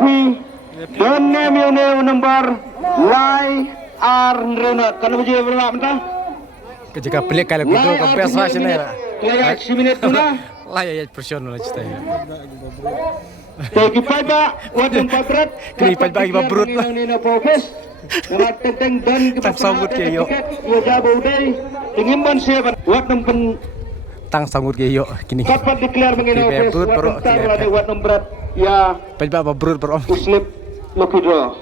jampi dan name nomor Lai Arnrena kan baju berapa mentah Ketika pelik kalau gitu kompes fashion ya. Layak 10 minit tuna Lah ya profesional cerita ya. Tegi pada wadon pabrat Kini pagi babrut lah. Nina Profes Tentang dan Tak sanggut ke yo. Yo jabo udai Ingimban siapa Wadon pen Tang sanggut ke yo kini. Kapan declare mengenai Kipe Profes brut bro. Wadon tang lade wadon berat Ya Pagi babrut bro. Uslip Lokidro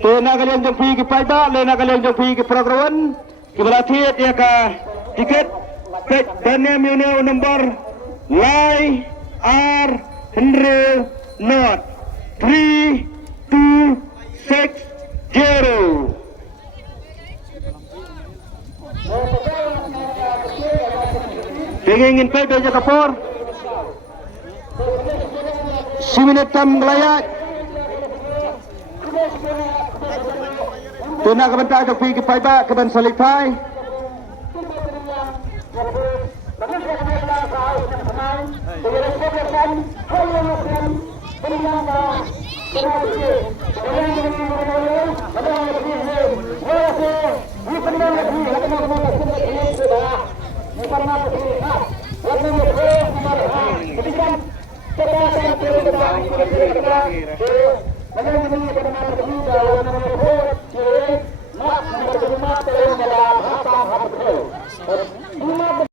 Tena kalian jom pergi ke Paiba Lena kalian jom pergi ke Prograwan Kibalatiyat ya ka Tiket Dan yang nomor Lai R Henry Not 3 2 6 0 ingin pay beja kapor Siminatam ngelayak Tuna kebentak jok pergi ke Paiba Keben Salipai